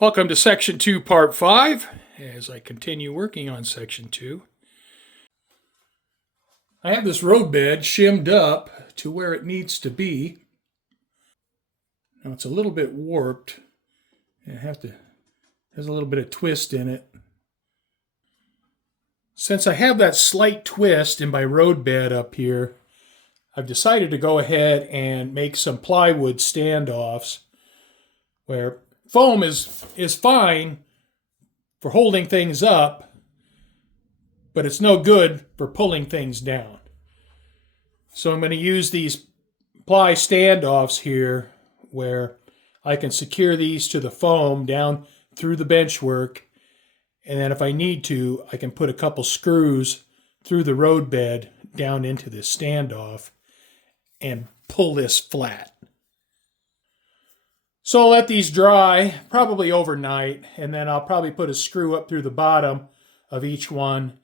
Welcome to Section 2, Part 5, as I continue working on Section 2. I have this roadbed shimmed up to where it needs to be. Now it's a little bit warped. There's a little bit of twist in it. Since I have that slight twist in my roadbed up here, I've decided to go ahead and make some plywood standoffs where foam is fine for holding things up, but it's no good for pulling things down. So I'm going to use these ply standoffs here where I can secure these to the foam down through the benchwork, and then if I need to, I can put a couple screws through the roadbed down into this standoff and pull this flat. So I'll let these dry, probably overnight, and then I'll probably put a screw up through the bottom of each one.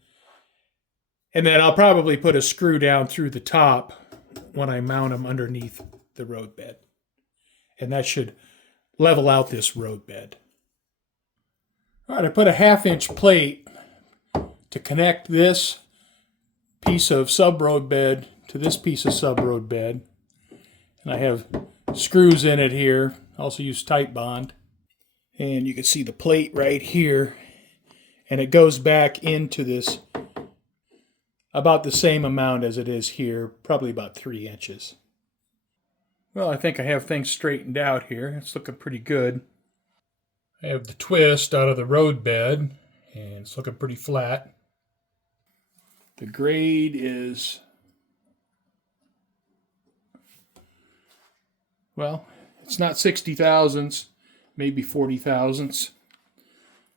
And then I'll probably put a screw down through the top when I mount them underneath the roadbed. And that should level out this roadbed. All right, I put a 1/2-inch plate to connect this piece of sub-roadbed to this piece of sub-roadbed. And I have screws in it here. Also use tight bond. And you can see the plate right here. And it goes back into this about the same amount as it is here, probably about 3 inches. Well, I think I have things straightened out here. It's looking pretty good. I have the twist out of the roadbed, and it's looking pretty flat. The grade is, well, it's not 60 thousandths, maybe 40 thousandths.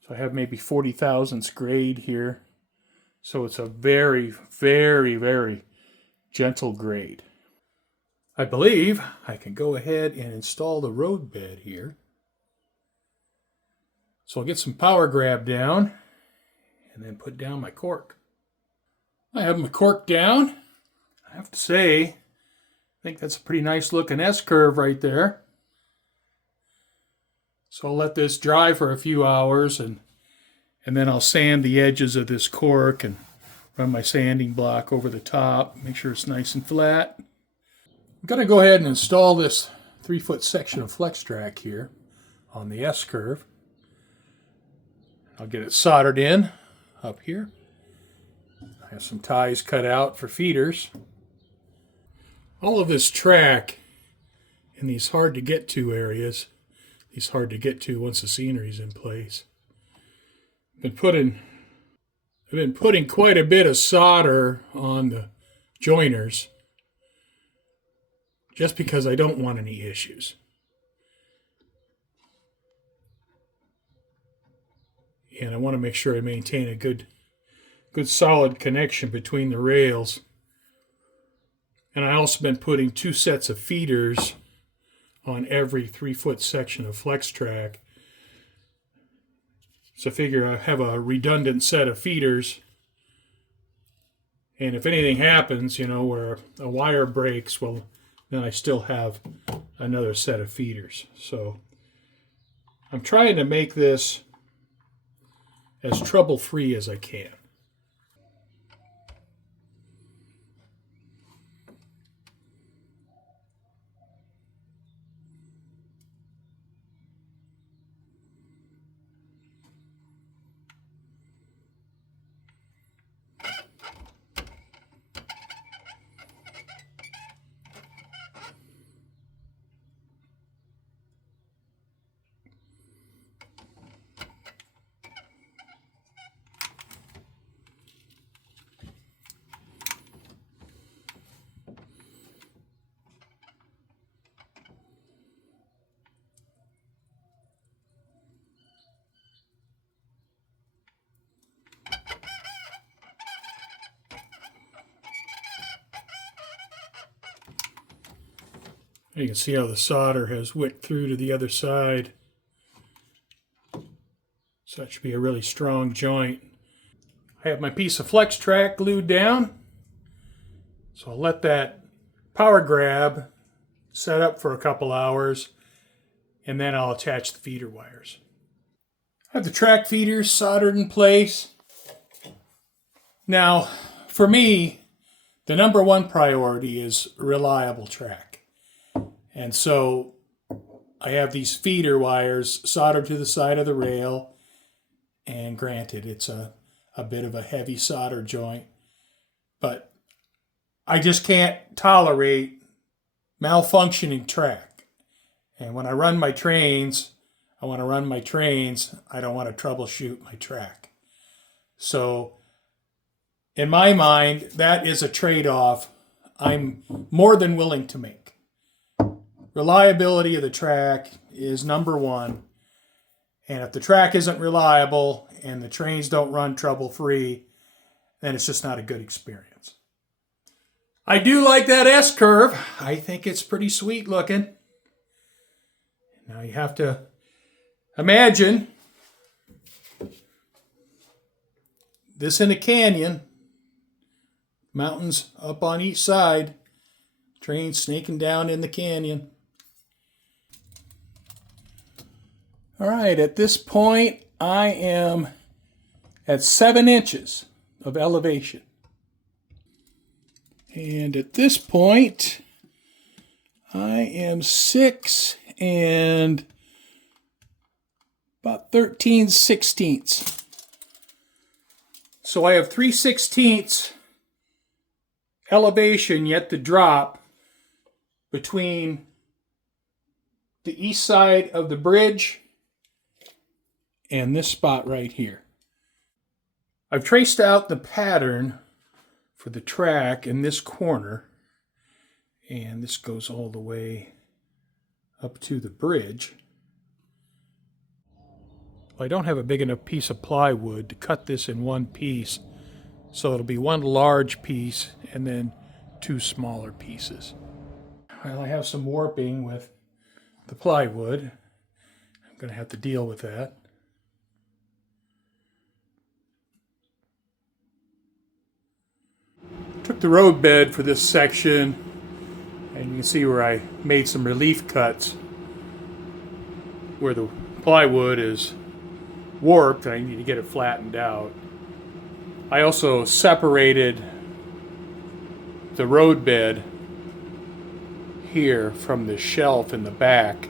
So I have maybe 40 thousandths grade here. So it's a very, very, very gentle grade. I believe I can go ahead and install the roadbed here. So I'll get some power grab down and then put down my cork. I have my cork down. I have to say, I think that's a pretty nice looking S-curve right there. So I'll let this dry for a few hours and then I'll sand the edges of this cork and run my sanding block over the top, make sure it's nice and flat. I'm going to go ahead and install this 3-foot section of flex track here on the S-curve. I'll get it soldered in up here. I have some ties cut out for feeders. All of this track in these hard to get to areas, these hard to get to once the scenery's in place. I've been putting quite a bit of solder on the joiners just because I don't want any issues. And I want to make sure I maintain a good solid connection between the rails. And I also been putting 2 sets of feeders on every 3-foot section of flex track. So I figure I have a redundant set of feeders. And if anything happens, where a wire breaks, well, then I still have another set of feeders. So I'm trying to make this as trouble-free as I can. You can see how the solder has wicked through to the other side. So that should be a really strong joint. I have my piece of flex track glued down. So I'll let that power grab set up for a couple hours, and then I'll attach the feeder wires. I have the track feeders soldered in place. Now, for me, the number one priority is reliable track. And so I have these feeder wires soldered to the side of the rail. And granted, it's a bit of a heavy solder joint. But I just can't tolerate malfunctioning track. And when I run my trains, I want to run my trains. I don't want to troubleshoot my track. So in my mind, that is a trade-off I'm more than willing to make. Reliability of the track is number one. And if the track isn't reliable and the trains don't run trouble-free, then it's just not a good experience. I do like that S-curve. I think it's pretty sweet looking. Now you have to imagine this in a canyon, mountains up on each side, trains snaking down in the canyon. All right, at this point, I am at 7 inches of elevation. And at this point, I am 6 and about 13/16. So I have 3/16 elevation yet to drop between the east side of the bridge and this spot right here. I've traced out the pattern for the track in this corner, and this goes all the way up to the bridge. Well, I don't have a big enough piece of plywood to cut this in one piece, so it'll be one large piece and then 2 smaller pieces. Well, I have some warping with the plywood. I'm going to have to deal with that. Took the road bed for this section, and you can see where I made some relief cuts where the plywood is warped and I need to get it flattened out. I also separated the road bed here from the shelf in the back.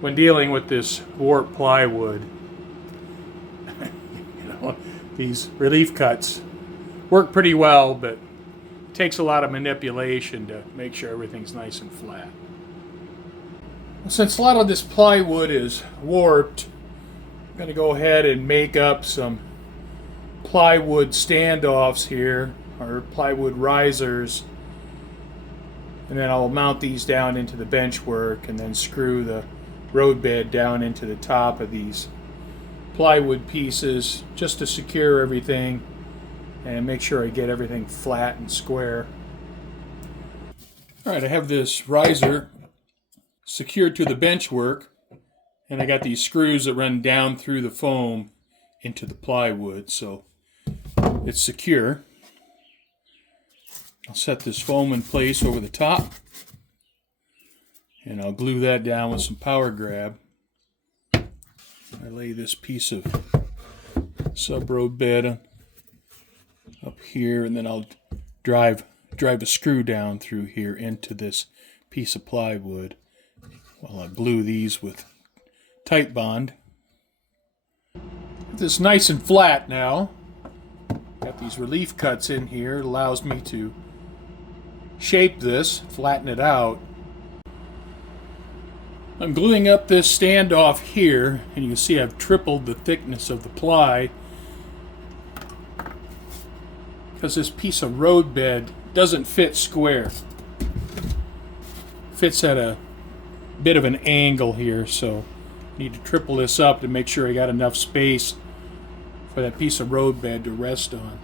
When dealing with this warped plywood, these relief cuts work pretty well, but it takes a lot of manipulation to make sure everything's nice and flat. Since a lot of this plywood is warped, I'm going to go ahead and make up some plywood standoffs here, or plywood risers, and then I'll mount these down into the bench work and then screw the road bed down into the top of these plywood pieces just to secure everything and make sure I get everything flat and square. All right, I have this riser secured to the bench work, and I got these screws that run down through the foam into the plywood, so it's secure. I'll set this foam in place over the top, and I'll glue that down with some power grab. I lay this piece of sub-road bed up here, and then I'll drive a screw down through here into this piece of plywood while I glue these with tight bond. This is nice and flat now. Got these relief cuts in here. It allows me to shape this, flatten it out. I'm gluing up this standoff here, and you can see I've tripled the thickness of the ply because this piece of road bed doesn't fit square. Fits at a bit of an angle here, so I need to triple this up to make sure I got enough space for that piece of road bed to rest on.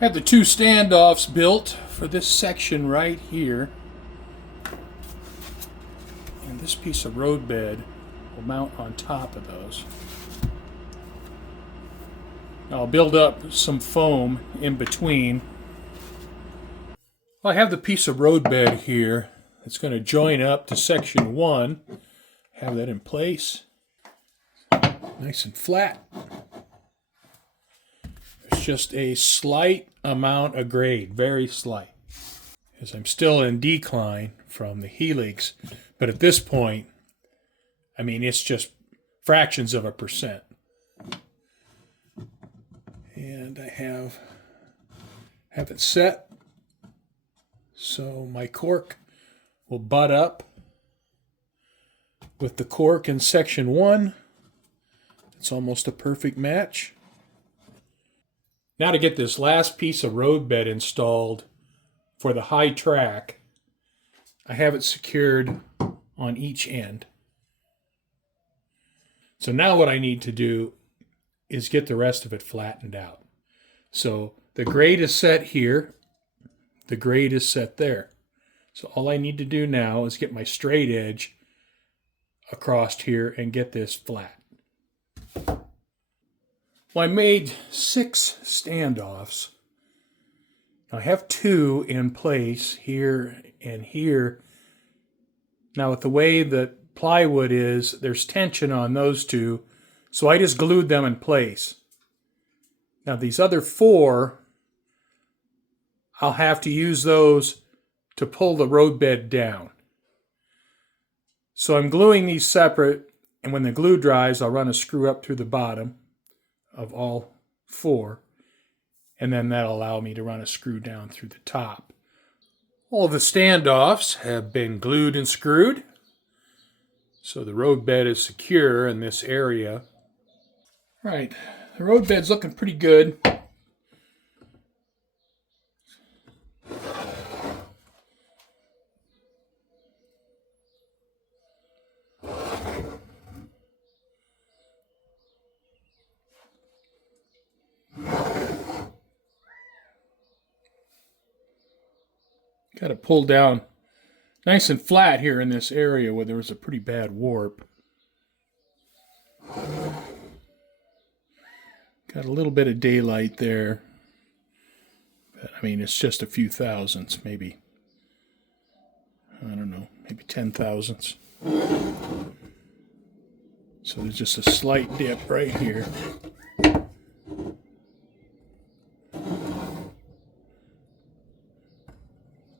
I have the 2 standoffs built for this section right here, and this piece of road bed will mount on top of those. I'll build up some foam in between. Well, I have the piece of road bed here. It's going to join up to section 1. Have that in place. Nice and flat. There's just a slight amount of grade, very slight, as I'm still in decline from the helix. But at this point, I mean, it's just fractions of a percent. And I have it set so my cork will butt up with the cork in section 1. It's almost a perfect match. Now to get this last piece of roadbed installed for the high track, I have it secured on each end. So now what I need to do is get the rest of it flattened out. So the grade is set here. The grade is set there. So all I need to do now is get my straight edge across here and get this flat. Well, I made 6 standoffs. I have 2 in place here and here. Now with the way that plywood is, there's tension on those 2, so I just glued them in place. Now these other 4, I'll have to use those to pull the roadbed down. So I'm gluing these separate, and when the glue dries, I'll run a screw up through the bottom of all 4, and then that'll allow me to run a screw down through the top. All of the standoffs have been glued and screwed, so the roadbed is secure in this area. Right, the roadbed's looking pretty good. Got it pulled down nice and flat here in this area where there was a pretty bad warp. Got a little bit of daylight there. But, I mean, it's just a few thousandths, maybe. I don't know, maybe 10 thousandths. So there's just a slight dip right here.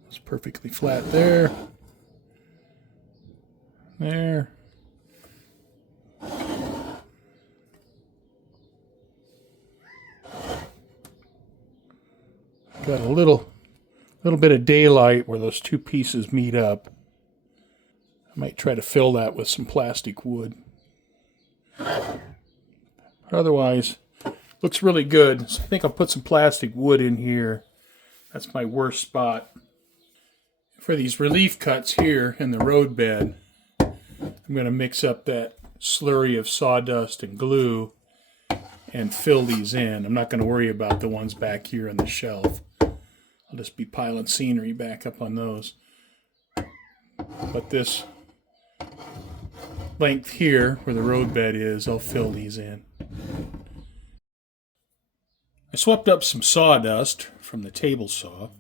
It's perfectly flat there. There. Got a little bit of daylight where those 2 pieces meet up. I might try to fill that with some plastic wood. Otherwise, looks really good. So I think I'll put some plastic wood in here. That's my worst spot. For these relief cuts here in the roadbed, I'm going to mix up that slurry of sawdust and glue and fill these in. I'm not going to worry about the ones back here on the shelf. I'll just be piling scenery back up on those. But this length here, where the roadbed is, I'll fill these in. I swept up some sawdust from the table saw.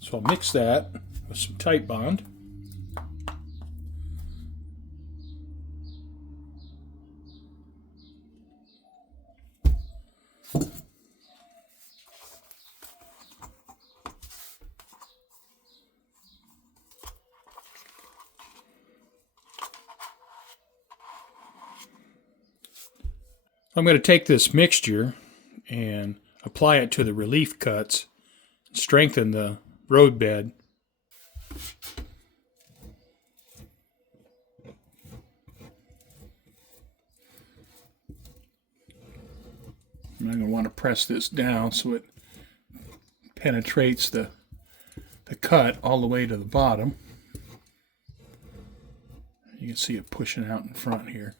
So I'll mix that with some Tite Bond. I'm going to take this mixture and apply it to the relief cuts, strengthen the roadbed. I'm going to want to press this down so it penetrates the cut all the way to the bottom. You can see it pushing out in front here.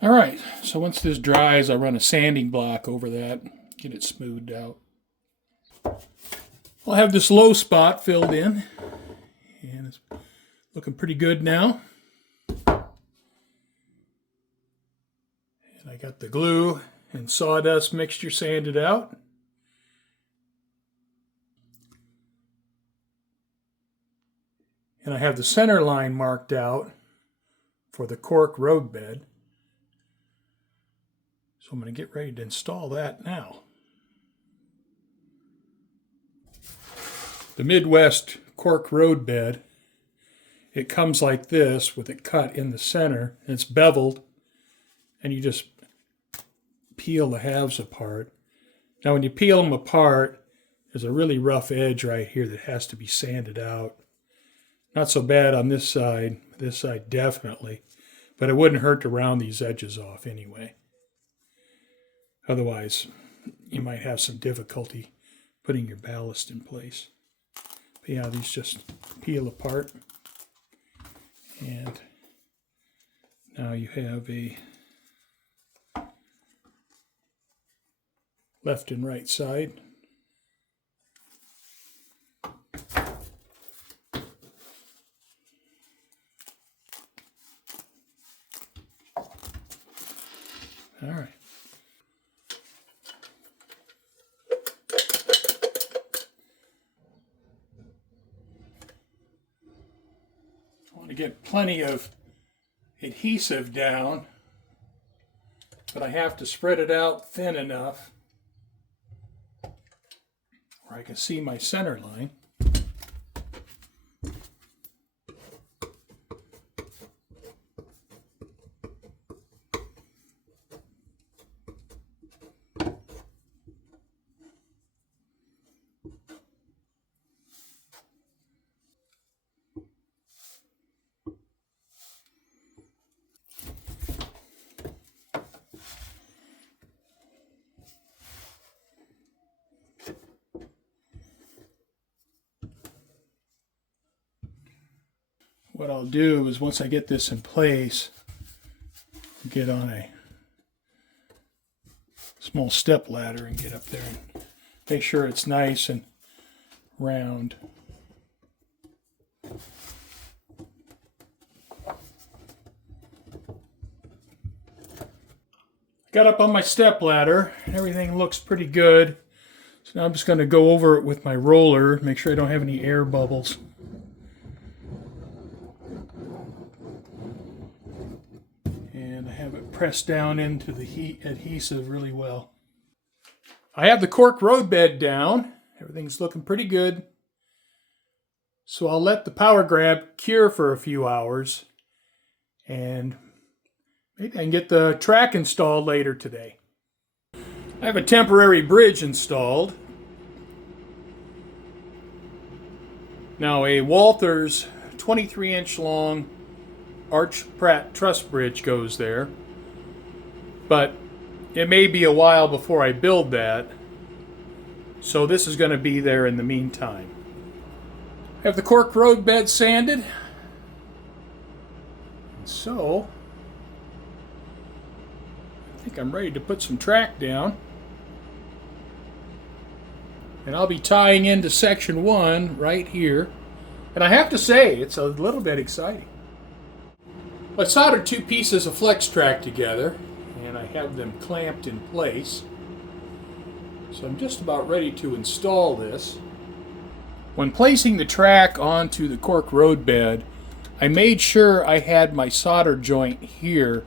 All right, so once this dries, I run a sanding block over that, get it smoothed out. I'll have this low spot filled in, and it's looking pretty good now. And I got the glue and sawdust mixture sanded out. And I have the center line marked out for the Cork roadbed. So I'm going to get ready to install that now. The Midwest Cork roadbed, it comes like this with it cut in the center. It's beveled, and you just peel the halves apart. Now when you peel them apart, there's a really rough edge right here that has to be sanded out. Not so bad on this side definitely, but it wouldn't hurt to round these edges off anyway. Otherwise, you might have some difficulty putting your ballast in place. But yeah, these just peel apart. And now you have a left and right side. All right. I want to get plenty of adhesive down, but I have to spread it out thin enough where I can see my center line. What I'll do is once I get this in place, get on a small step ladder and get up there and make sure it's nice and round. Got up on my step ladder. Everything looks pretty good. So now I'm just going to go over it with my roller, make sure I don't have any air bubbles. And I have it pressed down into the heat adhesive really well. I have the Cork roadbed down. Everything's looking pretty good. So I'll let the power grab cure for a few hours, and maybe I can get the track installed later today. I have a temporary bridge installed. Now a Walther's 23-inch long Arch Pratt truss bridge goes there, but it may be a while before I build that, so this is going to be there in the meantime. I have the Cork roadbed sanded, so I think I'm ready to put some track down. And I'll be tying into section 1 right here. And I have to say, it's a little bit exciting. I soldered 2 pieces of flex track together, and I have them clamped in place. So I'm just about ready to install this. When placing the track onto the Cork roadbed, I made sure I had my solder joint here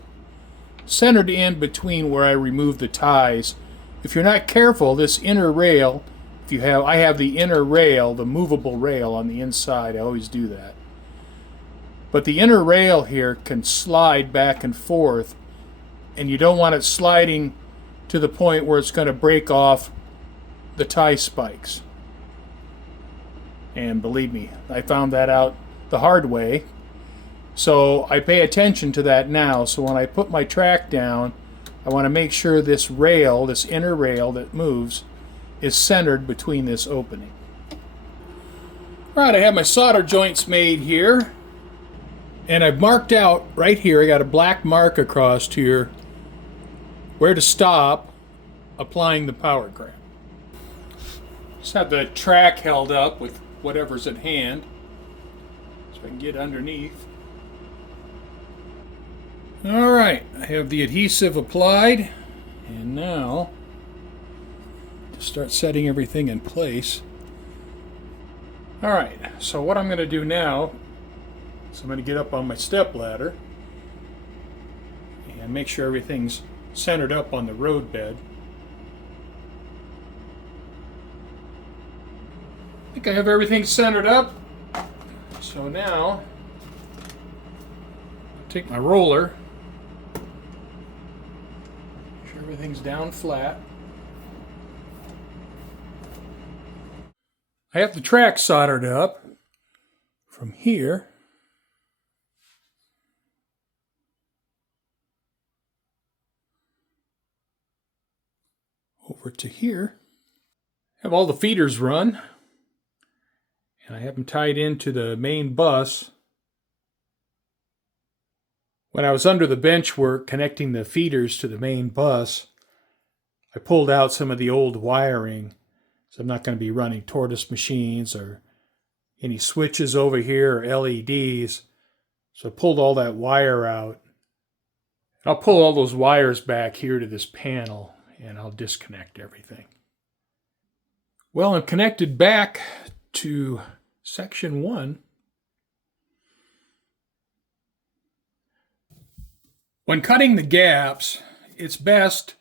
centered in between where I removed the ties. If you're not careful, this inner rail, I have the inner rail, the movable rail on the inside. I always do that. But the inner rail here can slide back and forth, and you don't want it sliding to the point where it's going to break off the tie spikes. And believe me, I found that out the hard way. So I pay attention to that now. So when I put my track down, I want to make sure this rail, this inner rail that moves, is centered between this opening. Right, I have my solder joints made here, and I've marked out right here, I got a black mark across here where to stop applying the power grab. Just have the track held up with whatever's at hand so I can get underneath. All right, I have the adhesive applied, and now to start setting everything in place. All right, so what I'm going to do now is I'm going to get up on my step ladder and make sure everything's centered up on the roadbed. I think I have everything centered up. So now, I'll take my roller, make sure everything's down flat. I have the track soldered up from here over to here. I have all the feeders run, and I have them tied into the main bus. When I was under the bench work connecting the feeders to the main bus, I pulled out some of the old wiring, so I'm not going to be running tortoise machines or any switches over here or LEDs. So I pulled all that wire out. I'll pull all those wires back here to this panel, and I'll disconnect everything. Well, I'm connected back to section 1. When cutting the gaps, it's best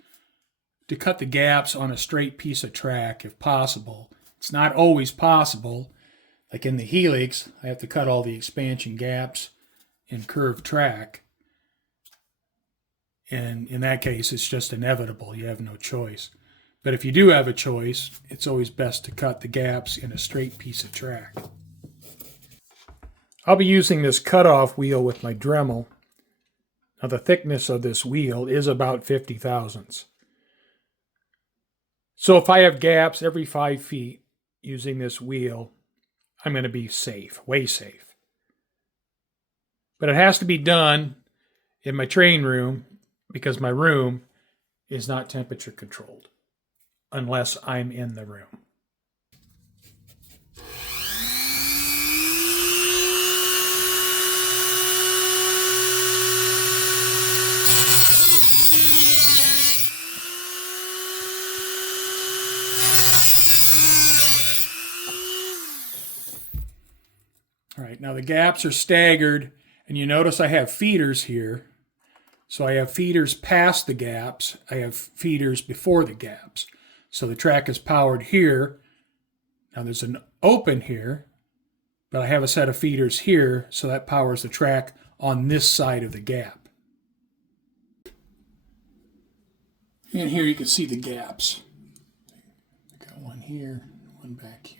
to cut the gaps on a straight piece of track if possible. It's not always possible. Like in the helix, I have to cut all the expansion gaps in curved track. And in that case, it's just inevitable. You have no choice. But if you do have a choice, it's always best to cut the gaps in a straight piece of track. I'll be using this cutoff wheel with my Dremel. Now the thickness of this wheel is about 50 thousandths. So if I have gaps every 5 feet using this wheel, I'm going to be safe, way safe. But it has to be done in my train room because my room is not temperature controlled unless I'm in the room. All right, now the gaps are staggered, and you notice I have feeders here. So I have feeders past the gaps. I have feeders before the gaps. So the track is powered here. Now there's an open here, but I have a set of feeders here, so that powers the track on this side of the gap. And here you can see the gaps. I got one here, one back here.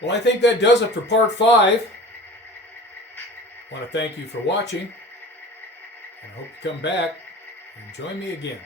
Well, I think that does it for part 5. I want to thank you for watching, and I hope you come back and join me again.